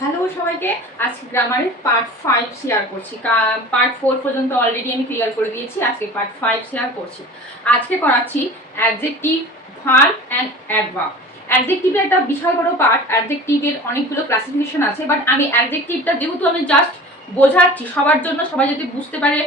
Hello সবাইকে, আজকে গ্রামারের পার্ট 5 শেয়ার করছি। পার্ট 4 পর্যন্ত অলরেডি আমি ক্লিয়ার করে দিয়েছি, আজকে পার্ট 5 শেয়ার করছি। আজকে করাচ্ছি অ্যাডজেক্টিভ, ভার্ব অ্যান্ড অ্যাডভার্ব। অ্যাডজেক্টিভের একটা বিশাল বড় পার্ট, অ্যাডজেক্টিভের অনেকগুলো ক্লাসিফিকেশন আছে, বাট আমি অ্যাডজেক্টিভটা যেহেতু আমি জাস্ট বোঝাচ্ছি সবার জন্য, সবাই যদি বুঝতে পারে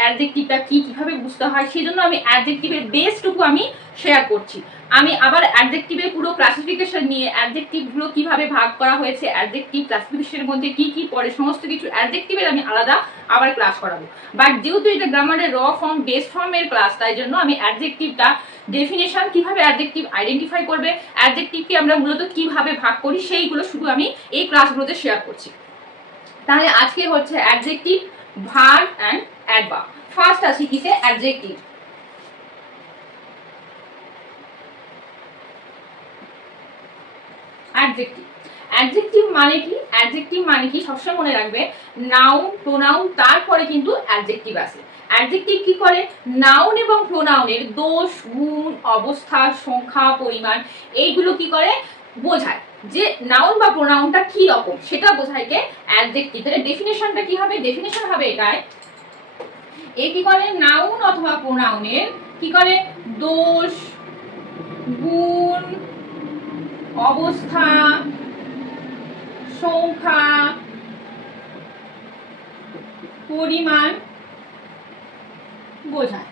অ্যাডজেক্টিভটা কীভাবে বুঝতে হয়, সেই জন্য আমি অ্যাডজেক্টিভের বেসটুকু আমি শেয়ার করছি। আমি আবার অ্যাডজেক্টিভের পুরো ক্লাসিফিকেশন নিয়ে, অ্যাডজেক্টিভগুলো কিভাবে ভাগ করা হয়েছে, অ্যাডজেক্টিভ ক্লাসিফিকেশনের মধ্যে কি কি পড়ে, সমস্ত কিছু অ্যাডজেক্টিভের আমি আলাদা আবার ক্লাস করাবো। বাট যেহেতু এটা গ্রামারের র ফর্ম, বেস ফর্মের ক্লাস, তাই জন্য আমি অ্যাডজেক্টিভটা ডেফিনেশন, কিভাবে অ্যাডজেক্টিভ আইডেন্টিফাই করবে, অ্যাডজেক্টিভকে আমরা মূলত কিভাবে ভাগ করি, সেইগুলো শুধু আমি এই ক্লাসগুলোতে শেয়ার করছি। তাহলে আজকে হচ্ছে adjective, verb and adverb. First আছে কিসে? অ্যাডজেক্টিভ। অ্যাডজেক্টিভ অ্যাডজেক্টিভ মানে কি? অ্যাডজেক্টিভ মানে কি সবসময় মনে রাখবে, নাউন, প্রোনাউন, তারপরে কিন্তু অ্যাডজেক্টিভ আসে। অ্যাডজেক্টিভ কি করে? নাউন এবং প্রোনাউনের দোষ, গুণ, অবস্থা, সংখ্যা, পরিমাণ, এইগুলো কি করে? বোঝায় যে নাউন বা প্রোনাউনটা কি রকম, সেটা বোঝায় কে? অ্যাডজেক্টিভ। তাহলে ডেফিনেশনটা কি হবে? ডেফিনেশন হবে এটাই, এ কি করে? নাউন অথবা প্রোনাউনের কি করে? দোষ, গুণ, অবস্থা, সংখ্যা, পরিমাণ বোঝায়।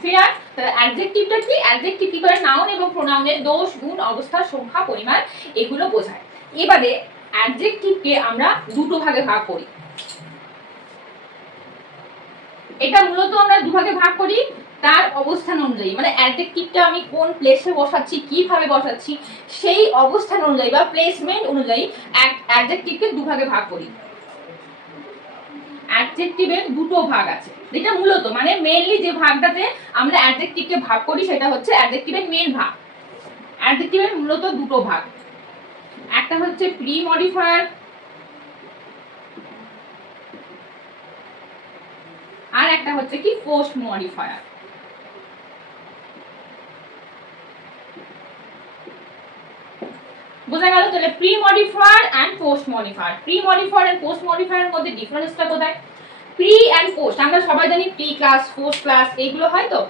ক্লিয়ার? তাহলে অ্যাডজেক্টিভটা কি? অ্যাডজেক্টিভ কি করে? নাউন এবং প্রোনাউনের দোষ, গুণ, অবস্থা, সংখ্যা, পরিমাণ এগুলো বোঝায়। এবারে অ্যাডজেক্টিভকে আমরা দুটো ভাগে ভাগ করি। এটা মূলত আমরা দুভাগে ভাগ করি তার অবস্থান অনুযায়ী, মানে অ্যাডজেক্টিভটা আমি কোন প্লেসে বসাচ্ছি, কিভাবে বসাচ্ছি, সেই অবস্থান অনুযায়ী বা প্লেসমেন্ট অনুযায়ী অ্যাডজেক্টিভকে দুভাগে ভাগ করি। অ্যাডজেক্টিভের দুটো ভাগ আছে, যেটা মূলত মানে মেইনলি যে ভাগটাতে আমরা অ্যাডজেক্টিভকে ভাগ করি সেটা হচ্ছে অ্যাডজেক্টিভের মেইন ভাগ। অ্যাডজেক্টিভের মূলত দুটো ভাগ, একটা হচ্ছে প্রি মডিফায়ার, আর একটা হচ্ছে কি পোস্ট মডিফায়ার। বোঝা গেল? তাহলে pre modifier and post modifier. Pre modifier and post মডিফায়ারের মধ্যে ডিফারেন্সটা কোথায়? প্রি এন্ড পোস্ট আমরা সবাই জানি প্রি ক্লাস, পোস্ট ক্লাস এইগুলো হয় তো।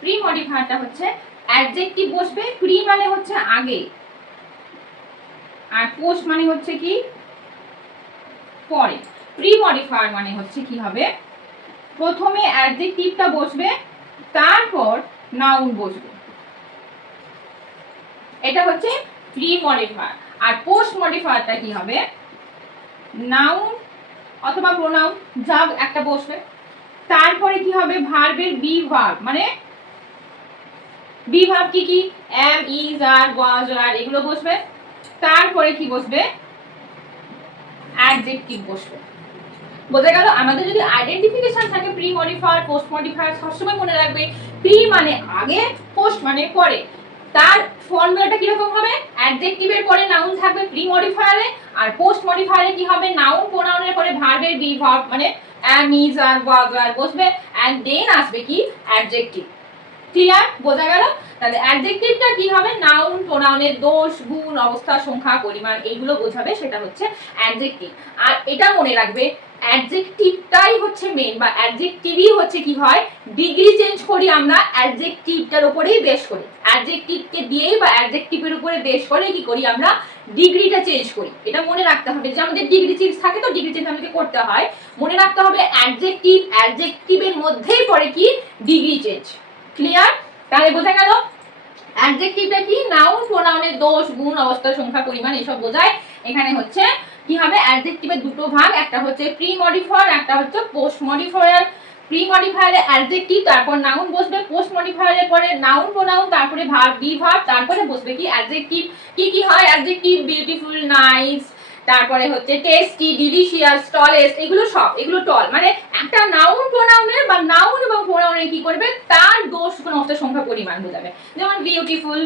প্রি মডিফায়ারটা হচ্ছে অ্যাডজেক্টিভ বসবে, প্রি মানে হচ্ছে আগে, আর পোস্ট মানে হচ্ছে কি? পরে। প্রি মডিফায়ার মানে হচ্ছে কি হবে? প্রথমে অ্যাডজেক্টিভটা বসবে, তারপর নাউন বসবে, এটা হচ্ছে প্রি মডিফায়ার। আর পোস্ট মডিফায়ারটা কি হবে? নাউন অথবা প্রোনাউন যা একটা বসবে, তারপরে কি হবে? ভার্বের বি ভার্ব, মানে বি ভার্ব কি কি? এম, ইজ, আর, ওয়াজ, আর এগুলো বসবে, তারপরে কি বসবে? অ্যাডজেক্টিভ বসবে। বোঝা গেল? আমাদের যদি আইডেন্টিফিকেশন থাকে প্রি মডিফায়ার, পোস্ট মডিফায়ার, সবসময় মনে রাখবে প্রি মানে আগে, পোস্ট মানে পরে। তার ফর্মুলাটা কিরকম হবে? অ্যাডজেক্টিভের পরে নাউন থাকবে প্রি মডিফায়ারে, আর পোস্ট মডিফায়ারে কি হবে? নাউন প্রোনাউনের পরে ভার্বের বি ভার্ব, মানে এম, ইজ, আর, ওয়াজ, আর বসবে, এন্ড দেন আসবে কি? অ্যাডজেক্টিভ। ক্লিয়ার? বোঝা গেল? তাহলে অ্যাডজেক্টিভটা কি হবে? নাউন প্রোনাউনের দোষ, গুণ, অবস্থা, সংখ্যা, পরিমাণ এইগুলো বোঝাবে, সেটা হচ্ছে অ্যাডজেক্টিভ। আর এটা মনে রাখবে অ্যাডজেক্টিভটাই হচ্ছে মেন, বা অ্যাডজেক্টিভই হচ্ছে কি হয়? ডিগ্রি চেঞ্জ করি আমরা অ্যাডজেক্টিভটার উপরেই বেস করি, অ্যাডজেক্টিভকে দিয়েই বা অ্যাডজেক্টিভের উপরে বেস করে কি করি আমরা? ডিগ্রিটা চেঞ্জ করি। এটা মনে রাখতে হবে যে আমাদের ডিগ্রি চেঞ্জ থাকে, তো ডিগ্রি চেঞ্জ আমাদের করতে হয়। মনে রাখতে হবে অ্যাডজেক্টিভ, অ্যাডজেক্টিভের মধ্যেই পড়ে কি? Degree change. ক্লিয়ার? তাহলে বোঝা গেল অ্যাডজেক্টিভটা কি? নাউন প্রোনাউনের দোষ, গুণ, অবস্থা, সংখ্যা, পরিমাণ এসব বোঝায়। এখানে হচ্ছে কি হবে? অ্যাডজেক্টিভের দুটো ভাগ, একটা হচ্ছে প্রি মডিফায়ার, একটা হচ্ছে পোস্ট মডিফায়ার। প্রি মডিফায়ারে অ্যাডজেক্টিভ, তারপর নাউন বসবে, পোস্ট মডিফায়ারের পরে নাউন প্রোনাউন, তারপরে ভার্ব বি ভার্ব, তারপরে বসবে কি? অ্যাডজেক্টিভ। কি কি হয় অ্যাডজেক্টিভ? বিউটিফুল, নাইস, তারপরে হচ্ছে টেস্টি, ডিলিশিয়াস, টলেস্ট, এগুলো সব, এগুলো টল মানে একটা নাউন প্রোনাউনের বা নাউন এবং প্রোনাউনের কি করবে? তার দোষ, গুণ, অবস্থা, সংখ্যা, পরিমাণ বোঝাবে। যেমন beautiful,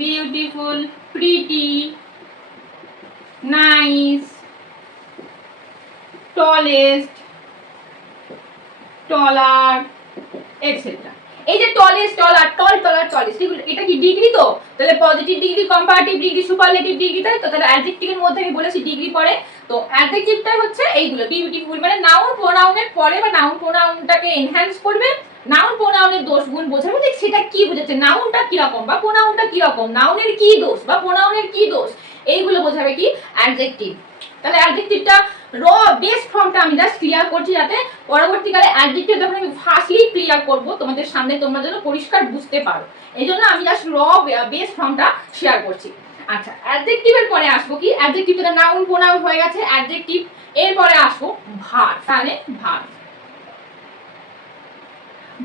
beautiful, pretty, nice, tallest, taller, etcetera. এই যে টলেস্ট, টলার, টলার, টলেস্ট, এটা কি ডিগ্রি? তো তাহলে positive degree, comparative degree, superlative degree, তাই তো? তাহলে অ্যাডজেক্টিভের মধ্যে আমি বলেছি ডিগ্রি পড়ে। তো অ্যাডজেক্টিভটা হচ্ছে এইগুলো, বিউটিফুল মানে নাউন প্রোনাউনের পরে বা নাউন প্রোনাউনটাকে এনহ্যান্স করবে, নাউন প্রোনাউনের দোষ গুণ বোঝাবে যে সেটা কি বোঝাচ্ছে, নাউনটা কি রকম বা প্রোনাউনটা কি রকম, নাউনের কি দোষ বা প্রোনাউনের কি দোষ, এইগুলো বোঝাবে কি অ্যাডজেক্টিভ। তাহলে অ্যাডজেক্টিভটা র বেস ফর্মটা আমি জাস্ট ক্লিয়ার করছি, যাতে পরবর্তীকালে অ্যাডজেক্টিভ যখন আমি ফার্স্টলি ক্লিয়ার করব তোমাদের সামনে তোমরা যেন পরিষ্কার বুঝতে পারো, এই জন্য আমি জাস্ট র বেস ফর্মটা শেয়ার করছি। আচ্ছা, অ্যাডজেক্টিভের পরে আসবো কি, অ্যাডজেক্টিভ যেটা নাউন প্রোনাউন হয়ে গেছে অ্যাডজেক্টিভ, এরপরে আসবো ভার্ব। তাহলে ভার্ব,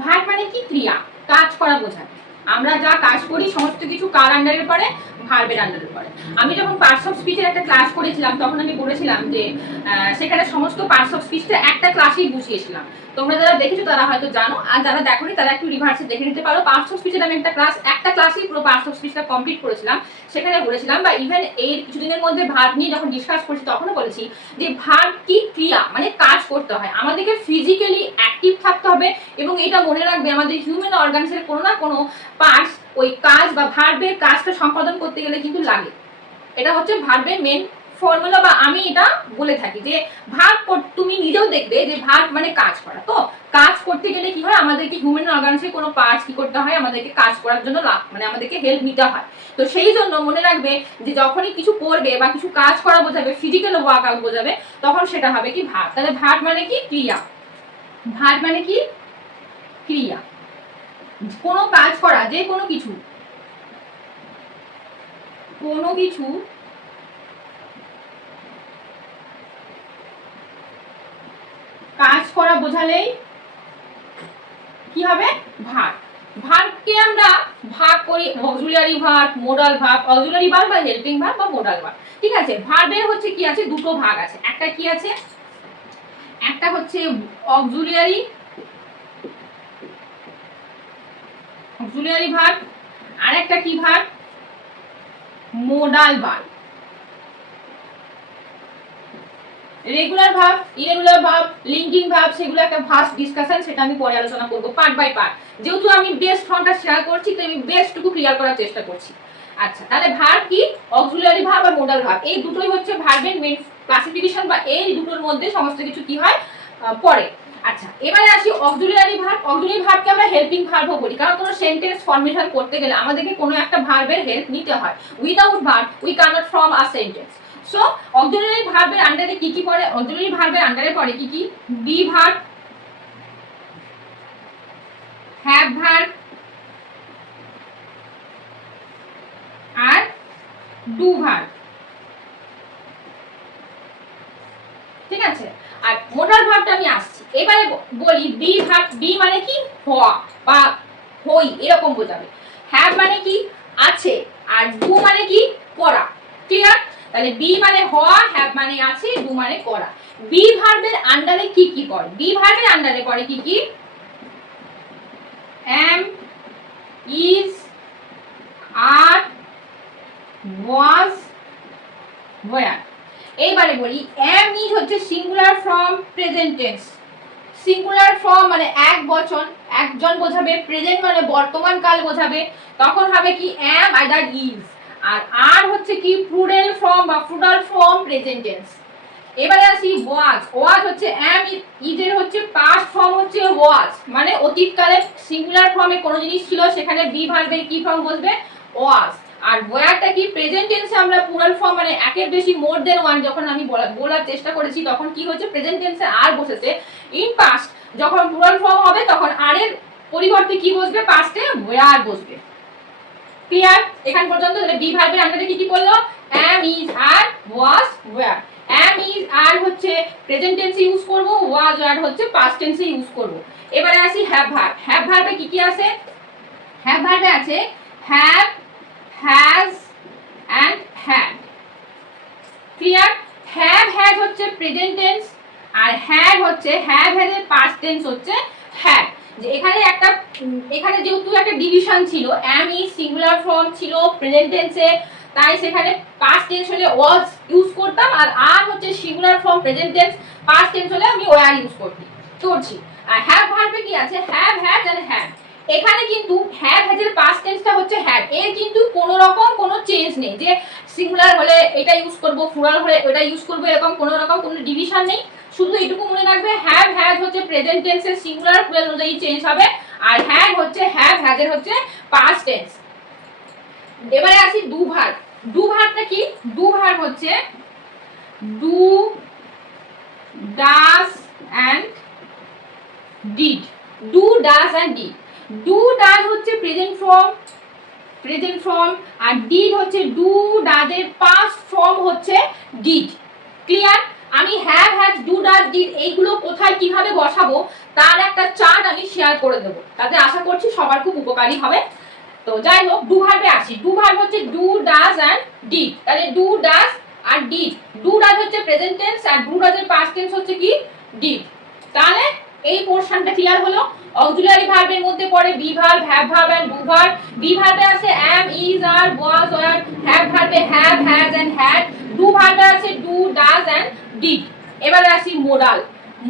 ভার্ব মানে কি? ক্রিয়া, কাজ করা বোঝায়। আমরা যা কাজ করি সমস্ত কিছু কার আন্ডারে পড়ে? ভার্বের আন্ডারে পড়ে। আমি যখন পার্টস অফ স্পিচের একটা ক্লাস করেছিলাম তখন আমি বলেছিলাম যে সেখানে সমস্ত পার্টস অফ স্পিচটা একটা ক্লাসেই বুঝিয়েছিলাম। তোমরা যারা দেখেছো তারা হয়তো জানো, আর যারা দেখোনি তারা একটু রিভার্সে দেখে নিতে পারো। পার্টস অফ স্পিচের আমি একটা ক্লাসেই পুরো পার্টস অফ স্পিচটা কমপ্লিট করেছিলাম। সেখানে বলেছিলাম, বা ইভেন এই কিছুদিনের মধ্যে ভার্ব নিয়ে যখন ডিসকাস করছি তখনও বলেছি যে ভার্ব কি? ক্রিয়া, মানে কাজ করতে হয়, আমাদেরকে ফিজিক্যালি অ্যাক্টিভ থাকতে হবে। এবং এটা মনে রাখবে, আমাদের হিউম্যান অর্গানসের কোনো না কোনো পার্টস ওই কাজ বা ভার্বের কাজটা সম্পাদন করতে গেলে কিন্তু লাগে। এটা হচ্ছে ভার্বের মেন ফর্মুলা, বা আমি এটা বলে থাকি যে ভার্ব, তুমি নিজেও দেখবে যে ভার্ব মানে কাজ করা। তো কাজ করতে গেলে কি হয়, আমাদেরকে হিউম্যান অর্গানসের কোনো পার্টস কি করতে হয়, আমাদেরকে কাজ করার জন্য মানে আমাদেরকে হেল্প নিতে হয়। তো সেই জন্য মনে রাখবে যে যখনই কিছু করবে বা কিছু কাজ করা বোঝাবে, ফিজিক্যাল ওয়ার্ক আউট বোঝাবে, তখন সেটা হবে কি? ভার্ব। তাহলে ভার্ব মানে কি? ক্রিয়া। ভার্ব মানে কি? ক্রিয়া, কোনো কাজ করা, যে কোনো কিছু, কোনো কিছু কাজ করা বোঝালেই কি হবে? ভার্ব। ভার্বকে আমরা ভাগ করি auxiliary verb, modal verb, auxiliary verb বা হেল্পিং ভার্ব বা মোডাল ভার্ব। ঠিক আছে, ভার্বের হচ্ছে কি আছে? দুটো ভাগ আছে। একটা কি আছে? একটা হচ্ছে অক্সিলিয়ারি ভার্ব, আর একটা কি verb? Modal verb. Regular verb, irregular verb, linking verb, সেগুলো একটা ভাস্ট ডিসকাশন, সেটা আমি পরে আলোচনা করব পার্ট বাই পার্ট। যেহেতু আমি বেস্ট ফর্মটা শেয়ার করছি তো আমি বেস্টটুকু ক্লিয়ার করার চেষ্টা করছি। আচ্ছা, তাহলে ভার্ব কি? অক্সিলিয়ারি ভার্ব আর মোডাল ভার্ব, এই দুটোই হচ্ছে ভার্বের মেইন ক্লাসিফিকেশন, বা এই দুটোর মধ্যে সমস্ত কিছু কি হয় পড়ে। আচ্ছা, এবারে আসি অক্সিলিয়ারি ভার্ব। অক্সিলিয়ারি ভার্বকে আমরা হেল্পিং ভার্বও বলি, কারণ কোনো সেন্টেন্স ফর্মেশন করতে গেলে আমাদেরকে কোনো একটা ভার্বের হেল্প নিতে হয়। Without verb we cannot form a sentence. So auxiliary ভার্বের আন্ডারে কি কি পড়ে? অক্সিলিয়ারি ভার্বের আন্ডারে পড়ে কি কি? বি ভার্ব, হ্যাভ ভার্ব আর ডু ভার্ব। ঠিক আছে, আর মোডাল ভার্বটা আমি আসছি। এবারে বলি বি ভার্ব। বি মানে কি? হওয়া বা হই, এরকম বোঝাবে। হ্যাভ মানে কি? আছে, আর ডু মানে কি? করা। ক্লিয়ার? তাহলে বি মানে হওয়া, হ্যাভ মানে আছে, ডু মানে করা। বি ভার্বের আন্ডারে কি কি পড়ে? বি ভার্বের আন্ডারে পড়ে কি কি? am, is, are, was, were। এইবারে বলি am is হচ্ছে singular form present tense. Singular form মানে এক বচন, একজন বোঝাবে। প্রেজেন্ট মানে বর্তমান কাল বোঝাবে, তখন হবে কি? am either is। আর আর হচ্ছে কি? প্লুরাল ফর্ম বা প্লুরাল ফর্ম প্রেজেন্ট টেন্স। এবারে আসি was। was হচ্ছে am, is এর হচ্ছে পাস্ট ফর্ম হচ্ছে was, মানে অতীতকালে সিঙ্গুলার ফর্মে কোনো জিনিস ছিল, সেখানে বি ভার্বের কি ফর্ম বসবে? was। আর ওয়্যারটা কি? প্রেজেন্ট টেন্সে আমরা প্লুরাল ফর্ম মানে একের বেশি, মোর দেন ওয়ান যখন আমি বলার চেষ্টা করেছি তখন কি হচ্ছে? প্রেজেন্ট টেন্সে আর বসেছে। ইন পাস্ট যখন প্লুরাল ফর্ম হবে তখন আর এর পরিবর্তে কি বসবে? পাস্টে ওয়্যার বসবে। ক্লিয়ার এখান পর্যন্ত? তাহলে বি ভার্বের আন্ডারে কি কি বললো? am, is, are, was, were। am, is, are হচ্ছে প্রেজেন্ট টেন্সে ইউজ করব, was, were হচ্ছে পাস্ট টেন্সে ইউজ করব। এবারে আসি হ্যাভ ভার্ব। হ্যাভ ভার্বে কি কি আছে? হ্যাভ ভার্বে আছে have, has and had। Clear? Have has হচ্ছে প্রেজেন্ট টেন্স, আর হ্যাড হচ্ছে হ্যাভ হ্যাজ এর পাস্ট টেন্স হচ্ছে হ্যাড। যে এখানে যেহেতু একটা ডিভিশন ছিল, am is সিঙ্গুলার ফর্ম ছিল প্রেজেন্ট টেন্সে, তাই সেখানে পাস্ট টেন্স হলে was ইউজ করতাম, আর আর হচ্ছে singular form present tense, past tense হলে আমি were ইউজ করছি। আর হ্যাভ ভার্বে কি আছে? Have, has and had. এখানে কিন্তু হ্যাভ হ্যাজের পাস্ট টেন্সটা হচ্ছে হ্যাড, এর কিন্তু কোনো রকম কোনো চেঞ্জ নেই যে সিঙ্গুলার হলে এটা ইউজ করব, প্লুরাল হলে এটা ইউজ করব, এরকম কোনো রকম কোনো ডিভিশন নেই। শুধু এটুকু মনে রাখবে হ্যাভ হ্যাজ হচ্ছে প্রেজেন্ট টেন্সের সিঙ্গুলার প্লুরাল অনুযায়ী চেঞ্জ হবে, আর হ্যাভ হচ্ছে হ্যাভ হ্যাজের হচ্ছে পাস্ট টেন্স। এবারে আসি ডু ভার্ব। ডু ভার্বটা কি? ডু ভার্ব হচ্ছে do, does and did. Do, does and did. Do does হচ্ছে প্রেজেন্ট ফর্ম, আর ডিড হচ্ছে ডু ডাজের পাস্ট ফর্ম হচ্ছে ডিড। ক্লিয়ার? আমি have has do does did এইগুলো কোথায় কিভাবে বসাবো তার একটা চার্ট আমি শেয়ার করে দেবো, তাতে আশা করছি সবার খুব উপকারী হবে। তো যাই হোক, ডু ভার্বে আসি। ডু ভার্ব হচ্ছে ডু ডাজ এন্ড ডিড। তাহলে ডু ডাজ আর ডিড। ডু ডাজ হচ্ছে প্রেজেন্ট টেন্স আর ডু ডাজের পাস্ট টেন্স হচ্ছে কি? ডিড। তাহলে এই পোরশনটা ক্লিয়ার হলো। অক্সিলারি ভার্বের মধ্যে পড়ে be verb, have verb and do verb. Be ভার্বে আছে am, is, are, was, were. Have ভার্বে have, has and had. Do ভার্বে আছে ডু, ডাজ এন্ড ডিড। এবারে আসি মোডাল।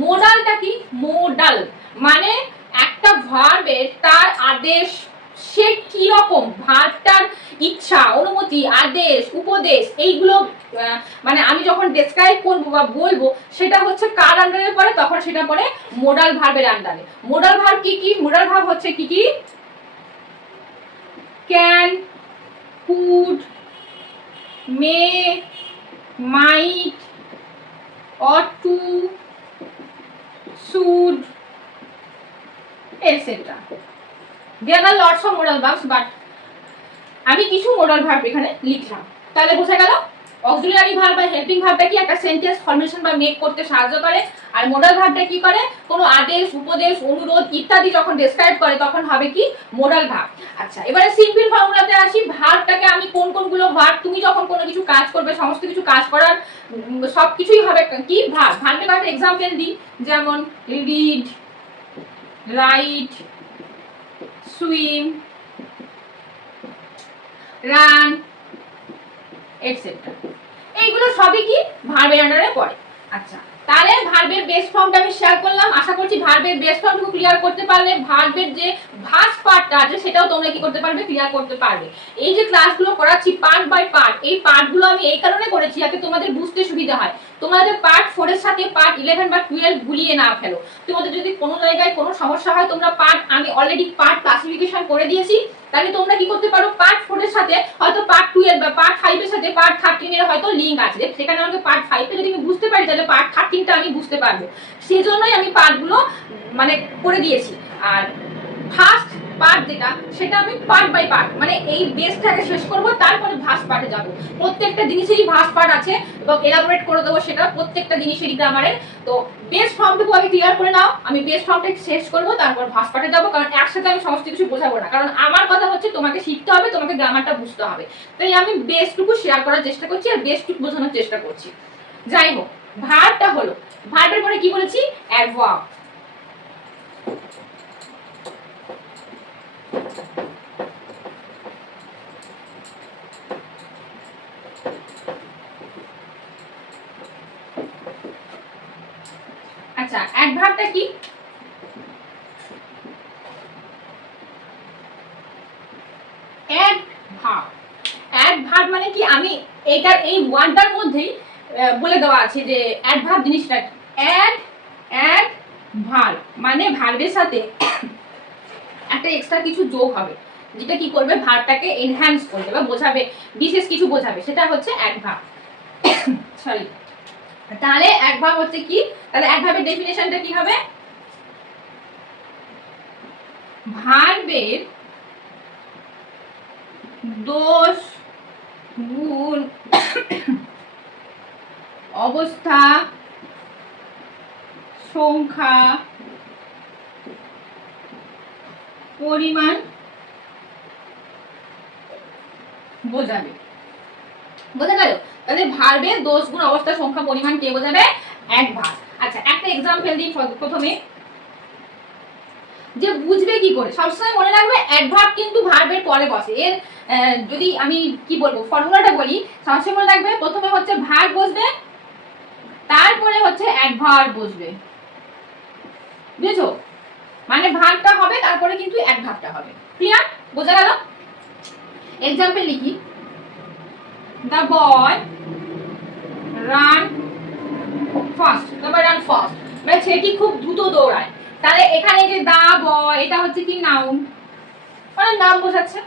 মোডালটা কি? মোডাল মানে একটা ভার্বের তার আদেশ সে কি রকম, ভার্বটার ইচ্ছা, অনুমতি, আদেশ, উপদেশ এইগুলো মানে আমি যখন ডেসক্রাইব করব বা বলবো সেটা হচ্ছে কার আন্ডারে পড়ে, তখন সেটা পড়ে মোডাল ভার্বের আন্ডারে। মোডাল ভার্ব কি কি? মোডাল ভার্ব হচ্ছে কি কি? Can, could, may, might, ought to, should, etc. There are lots of modal verbs, but আমি কিছু modal verb এখানে লিখলাম। তাহলে বোঝা গেল অক্সিলারি ভার্ব বা হেল্পিং ভার্বটা কি? একটা সেন্টেন্স ফরমেশন বা মেক করতে সাহায্য করে। আর মোডাল ভার্বটা কি করে? কোনো আদেশ, উপদেশ, অনুরোধ ইত্যাদি যখন ডেসক্রাইব করে তখন হবে কি? Modal verb. আচ্ছা, এবারে সিম্পল ফর্মুলাতে আসি। ভার্বটাকে আমি কোন কোনগুলো ভার্ব, তুমি যখন কোনো কিছু কাজ করবে সমস্ত কিছু কাজ করার সব কিছুই হবে কি? ভার্ব। ভার্বের একটা এক্সাম্পল দিই, যেমন read, right, swim, run, etcetera. এইগুলো সবই কি? ভার্বের আন্ডারে পড়ে। আচ্ছা, তাহলে ভার্বের বেস ফর্মটা আমি শেয়ার করলাম। আশা করছি ভার্বের বেস ফর্মটুকু ক্লিয়ার করতে পারলে ভার্বের যে ভার্ব পার্টটা আছে সেটাও তোমরা কি করতে পারবে? ক্লিয়ার করতে পারবে। এই যে ক্লাসগুলো করাচ্ছি পার্ট বাই পার্ট, এই পার্টগুলো আমি এই কারণে করেছি যাতে তোমাদের বুঝতে সুবিধা হয়। তোমাদের পার্ট 4 এর সাথে পার্ট 11 বা 12 গুলিয়ে না ফেলো। তোমাদের যদি কোনো জায়গায় কোনো সমস্যা হয়, তোমরা পার্ট, আমি অলরেডি পার্ট ক্লাসিফিকেশন করে দিয়েছি, তাহলে তোমরা কি করতে পারো? পার্ট 4 এর সাথে হয়তো পার্ট 12 বা পার্ট 5 এর সাথে পার্ট 13 এর হয়তো লিংক আছে, সেখানে আমাকে পার্ট 5 এ যদি আমি বুঝতে পারি তাহলে পার্ট 13 টা আমি বুঝতে পারবো। সেজন্যই আমি পার্টগুলো মানে করে দিয়েছি। আর ফার্স্ট পার্ট যেটা, সেটা আমি পার্ট বাই পার্ট মানে এই বেসটাকে শেষ করব, তারপরে ভার্স পার্টে যাব। প্রত্যেকটা জিনিসেরই ভার্স পার্ট আছে এবং এলাবোরেট করে দেবো সেটা প্রত্যেকটা জিনিসেরই গ্রামারের। তো বেস ফর্মটুকু আগে ক্লিয়ার করে নাও, আমি বেস ফর্মটা শেষ করব, তারপর ভার্স পার্টে যাব, কারণ একসাথে আমি সমস্ত কিছু বোঝাবো না। কারণ আমার কথা হচ্ছে তোমাকে শিখতে হবে, তোমাকে গ্রামারটা বুঝতে হবে। তাই আমি বেসটুকু শেয়ার করার চেষ্টা করছি আর বেসটুকু বোঝানোর চেষ্টা করছি। যাই হোক, ভার্বটা হলো, ভার্বের পরে কি বলেছি? অ্যাডভার্ব। আচ্ছা, অ্যাডভার্বটা কি? অ্যাডভার্ব। অ্যাডভার্ব মানে কি? আমি এইটার এই ওয়ার্ডটার মধ্যেই বলে দেওয়া আছে যে অ্যাডভার্ব জিনিসটা কি। অ্যাডভার্ব মানে ভার্বের সাথে একটা এক্সট্রা কিছু যোগ হবে, যেটা কি করবে? ভার্বটাকে এনহ্যান্স করবে বা বোঝাবে, বিশেষ কিছু বোঝাবে, সেটা হচ্ছে অ্যাডভার্ব। সরি, তাহলে অ্যাডভার্ব হচ্ছে কি? তাহলে অ্যাডভার্বের ডেফিনেশনটা কি হবে? ভার্বের দোষ, গুণ, অবস্থা, সংখ্যা, পরিমাণ বোঝাবে। বোঝা গেল? তাহলে ভার্বের দোষ, গুণ, অবস্থা, সংখ্যা, পরিমাণ কে বোঝাবে? অ্যাডভার্ব। আচ্ছা, একটা এক্সাম্পল দিই প্রথমে, যে বুঝবে কি করে। সবসময় মনে রাখবে অ্যাডভার্ব কিন্তু ভার্বের পরে বসে। এর যদি আমি কি বলবো ফর্মুলাটা বলি, সবসময় মনে রাখবে প্রথমে হচ্ছে ভার্ব বসবে, তারপরে হচ্ছে অ্যাডভার্ব বসবে। বুঝছো? মানে ভার্বটা হবে তারপরে কিন্তু অ্যাডভার্বটা হবে। ক্লিয়ার? বোঝা গেল? এক্সাম্পল লিখি, the boy run fast, the boy run fast, মানে ছেলেটি খুব দ্রুত দৌড়ায়। তাহলে এখানে যে দা বয় এটা হচ্ছে কি নাউন, মানে নাম বোঝাচ্ছে।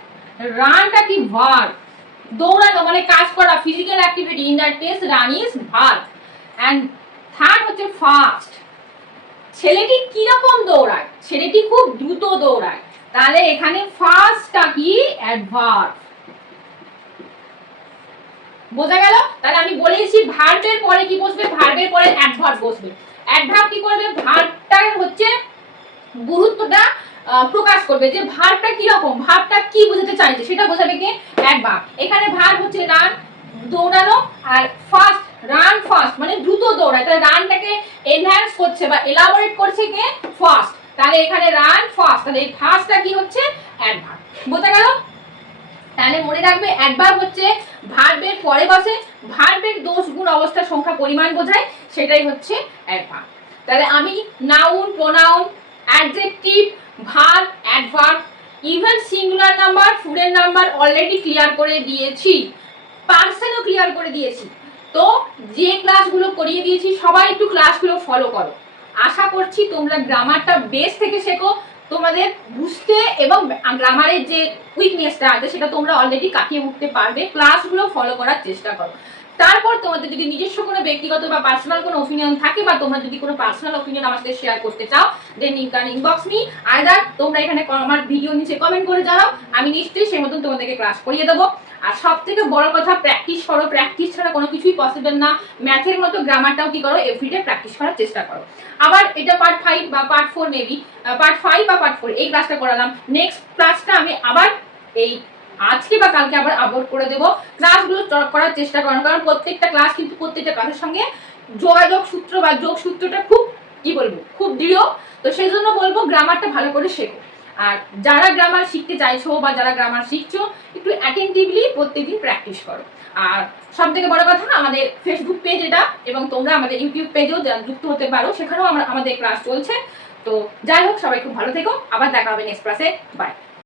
রানটা কি ভার্ব, দৌড়ানো মানে কাজ করা, physical activity. In that case run is verb. And third হচ্ছে ফাস্ট, ছেলেটি কি রকম দৌড়ায়, ছেলেটি খুব দ্রুত দৌড়ায়। তাহলে এখানে ফাস্টটা কি অ্যাডভার্ব। বোঝা গেল? তাহলে আমি বলেছি ভার্বের পরে কি বসবে, ভার্বের পরে অ্যাডভার্ব বসবে। অ্যাডভার্ব কি করবে, ভার্বটার হচ্ছে গুরুত্বটা প্রকাশ করবে, যে ভার্বটা কি রকম, ভার্বটা কি বোঝাতে চাইছে সেটা বোঝাবে কে, অ্যাডভার্ব। এখানে ভার্ব হচ্ছে রান, দৌড়ানো, আর ফাস্ট, রান ফাস্ট মানে দ্রুত দৌড়ায়। তাহলে রানটাকে এনহ্যান্স করছে বা এলাবোরেট করছে কে, ফাস্ট। তাহলে এখানে রান ফাস্ট, তাহলে এই ফাস্টটা কি হচ্ছে, অ্যাডভার্ব। বোঝা গেল? তাহলে মনে রাখবে অ্যাডভার্ব হচ্ছে ভার্বের পরে বসে, ভার্বের দোষ গুণ অবস্থা সংখ্যা পরিমাণ বোঝায়, সেটাই হচ্ছে অ্যাডভার্ব। তাহলে আমি noun, pronoun, adjective, verb, adverb, even singular number, ফুলের নাম্বার অলরেডি ক্লিয়ার করে দিয়েছি, পার্সনও ক্লিয়ার করে দিয়েছি। তো যে ক্লাসগুলো করিয়ে দিয়েছি সবাই একটু ক্লাসগুলো ফলো করো। আশা করছি তোমরা গ্রামারটা বেস থেকে শেখো, তোমাদের বুঝতে এবং গ্রামারের যে উইকনেসটা আছে সেটা তোমরা অলরেডি কাটিয়ে উঠতে পারবে। ক্লাসগুলো ফলো করার চেষ্টা করো। তারপর তোমাদের যদি নিজস্ব কোনো ব্যক্তিগত বা পার্সোনাল কোনো ওপিনিয়ন থাকে, বা তোমরা যদি কোনো পার্সোনাল ওপিনিয়ন আমার সাথে শেয়ার করতে চাও, then you can inbox me, either তোমরা এখানে আমার ভিডিও নিচে কমেন্ট করে জানাও, আমি নিশ্চয়ই সেই মতন তোমাদেরকে ক্লাস করিয়ে দেবো। আর সব থেকে বড় কথা, প্র্যাকটিস করো, প্র্যাকটিস ছাড়া কোনো কিছুই পসিবল না। ম্যাথের মতো গ্রামারটাও কি করো, এভরিডে প্র্যাকটিস করার চেষ্টা করো। আবার এটা পার্ট 5 বা পার্ট 4, মেবি পার্ট 5 বা পার্ট 4 এই ক্লাসটা করালাম। নেক্সট ক্লাসটা আমি আবার এই আজকে বা কালকে আবার আপলোড করে দেবো। ক্লাসগুলো করার চেষ্টা করো, কারণ প্রত্যেকটা ক্লাস কিন্তু প্রত্যেকটা ক্লাসের সঙ্গে যোগাযোগ সূত্র বা যোগ সূত্রটা খুব কি বলবো, খুব দৃঢ়। তো সেই জন্য বলবো গ্রামারটা ভালো করে শেখো। আর যারা গ্রামার শিখতে চাইছো বা যারা গ্রামার শিখছো, একটু অ্যাটেন্টিভলি প্রত্যেকদিন প্র্যাকটিস করো। আর সব থেকে বড় কথা, আমাদের ফেসবুক পেজ এটা, এবং তোমরা আমাদের ইউটিউব পেজেও যুক্ত হতে পারো, সেখানেও আমাদের ক্লাস চলছে। তো যাই হোক, সবাই খুব ভালো থেকো, আবার দেখা হবে নেক্সট ক্লাসে। বাই।